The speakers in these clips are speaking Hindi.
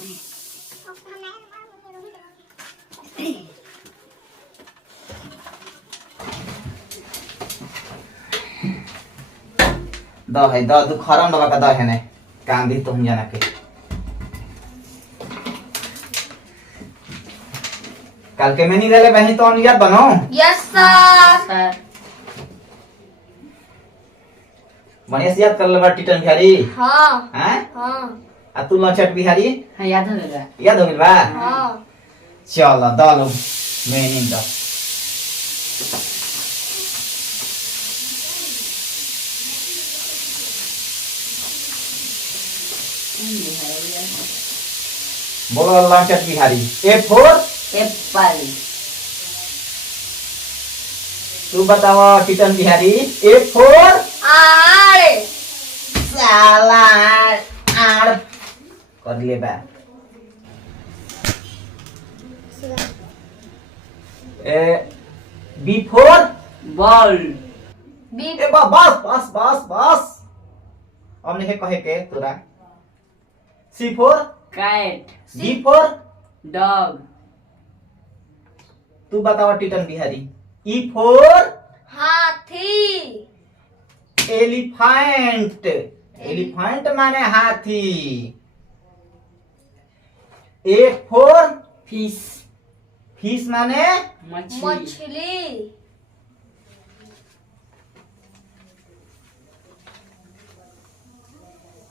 द है द दु खरम दबा का द है ने काम भी तो हम जाना के कल के में नहीं देले बहनी तो याद बनो। Yes sir. बढ़िया से याद कर ले बा टिटन बिहारी। हां हैं हां। आ तू लचट बिहारी। हां याद हो गया। याद हो गइल बा। हां चल द लो मैं नहीं द बोलो लचट बिहारी। A for apple. तू बताओ टिटन बिहारी। ए फॉर आड़। साला आड़ कर ले बा। A B for ball. B A बस बस बस बस अब नहीं कहे के तोरा। C for cat. D for dog. तू बताओ टिटन बिहारी। ई फॉर हाथी। एलिफेंट। एलिफेंट माने हाथी। A for fish. फिश माने मछली। मछली।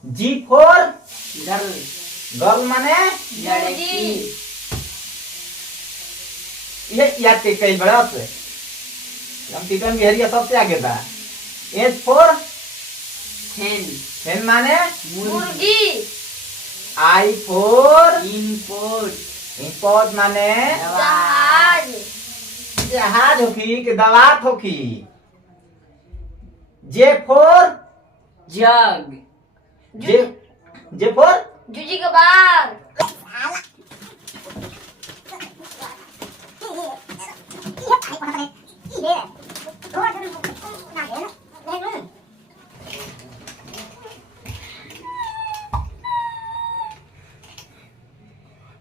जी फॉर गर्ल। गर्ल माने लड़की। ये याद के कई बड़ा से हम टिटन बिहारी सबसे आगे बा। H for hen। हेन माने मुर्गी। I for import। इंपोर्ट माने जहाज। जहाज होखी के दवात होखी। J for jug. J for जूजी के बार।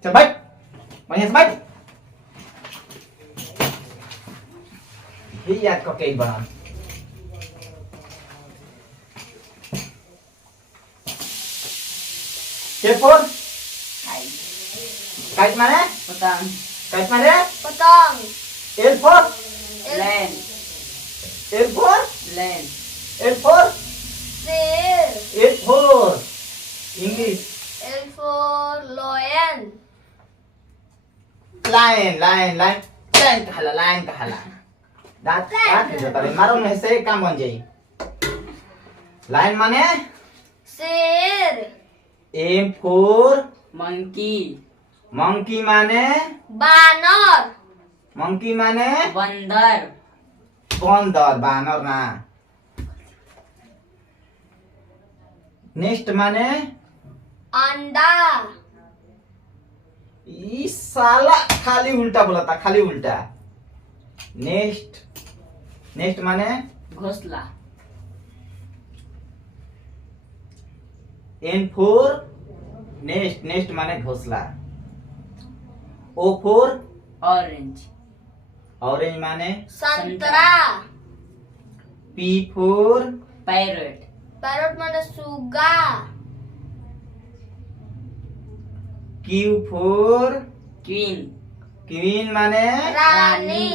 चल बैठ बढ़िया से बैठ। ये याद को कई बना। के फॉर काइट माने पतंग। काइट माने पतंग। L for land. L for land. L for शेर। L for English L for lion. Line line line line कहला लाइन कहला। दांत दांत जो तले मारो में से काम बन जाई। लाइन माने शेर। M for monkey. मंकी माने बानर। मंकी माने बंदर। बंदर बानर ना। नेक्स्ट माने अंडा। ई साला खाली उल्टा बोला था खाली उल्टा। नेक्स्ट नेक्स्ट माने घोंसला। एन फोर नेक्स्ट नेक्स्ट माने घोंसला। O four orange. ऑरेंज माने संतरा। P four parrot. पैरट माने सुगा। Q for queen. क्वीन माने रानी।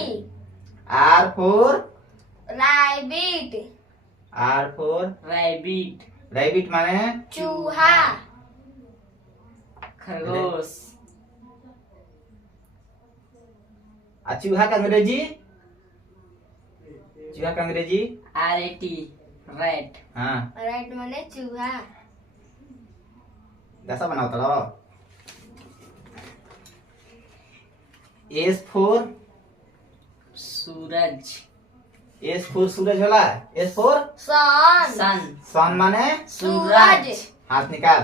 R for rabbit. R for rabbit. Rabbit माने चूहा। खरगोश। चूहा का अंग्रेजी चूहा का अंग्रेजी RAT। रैट। हाँ रैट माने चूहा। कैसा बनाओ तो एस फोर सूरज। एस फोर सूरज होला। एस फोर सन। सन। सन माने सूरज। हाथ निकाल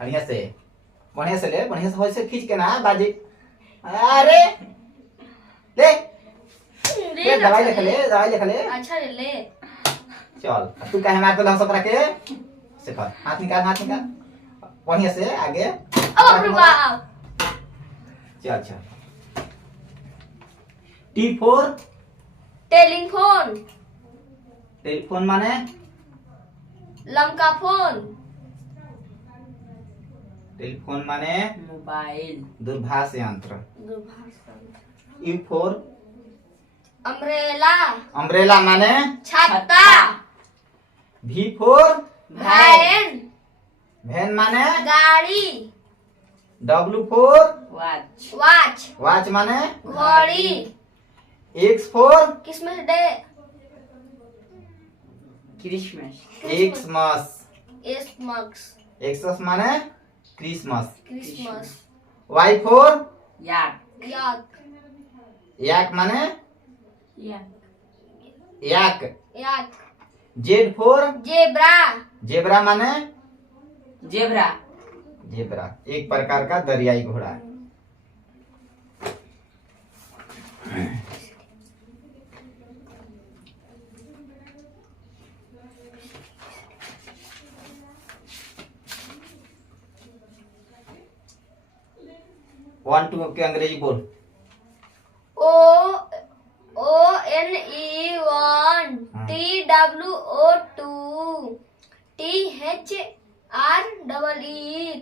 बढ़िया से ले बढ़िया से वैसे खींच के ना बाजी। अरे ले ले दवाई लिख ले। अच्छा ले। चल तू कहे मार तो लहसुन रखे से कर हाथ निकाल बढ़िया से आगे बाप रे बाप। चल चल। T for telephone. टेलीफोन माने लंका फोन। टेलीफोन माने मोबाइल। दूरभाष यंत्र। दूरभाष। You for umbrella. अम्ब्रेला माने छाता। भी फॉर वैन। वैन माने गाड़ी। W for watch. Watch. Watch माने घड़ी। X for Christmas day. Christmas. Xmas. Christmas. Xmas माने Christmas. Christmas. Y for yak. Yak. Yak माने yak. Yak. Yak. Z for zebra. Zebra माने जेब्रा। जेब्रा एक प्रकार का दरियाई घोड़ा है। वन टू के अंग्रेजी बोल। ONE 1 TWO 2 THREE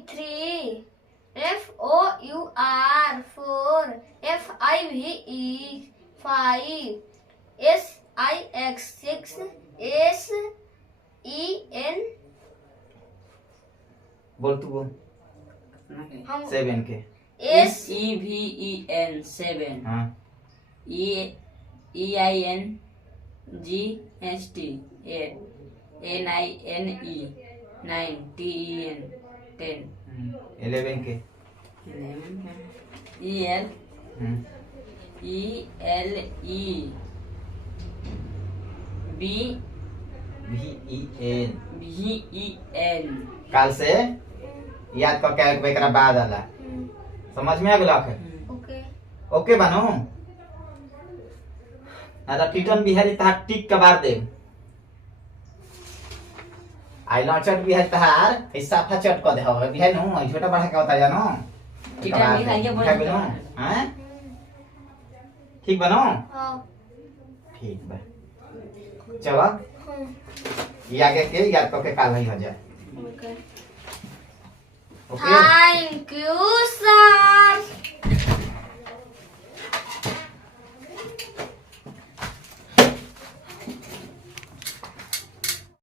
3 FOUR 4 FIVE 5 SIX 6 SEN। बोल तू बोल हम 7 के। SEVEN 7 हाँ EINGST 8 NINE 9 TEN 10 11 के। EL हम्म, ELE B VEN VEN। काल से याद करके एकरा बाद आला समझ में आ गेला है। ओके। ओके बानो ना टीटन बिहारी तहार टिक के बार दे। आई लॉन्चर बिहारी तहार ई साफा चट क दे हो बिहारी नु ई छोटा बड़ा का होता जानो। टीटन बिहारी के बोल बिनो हैं ठीक बनो हाँ। ठीक बा। चलो ये आगे के याद करके काल नहीं हो जाए। Okay. Okay thank you sir.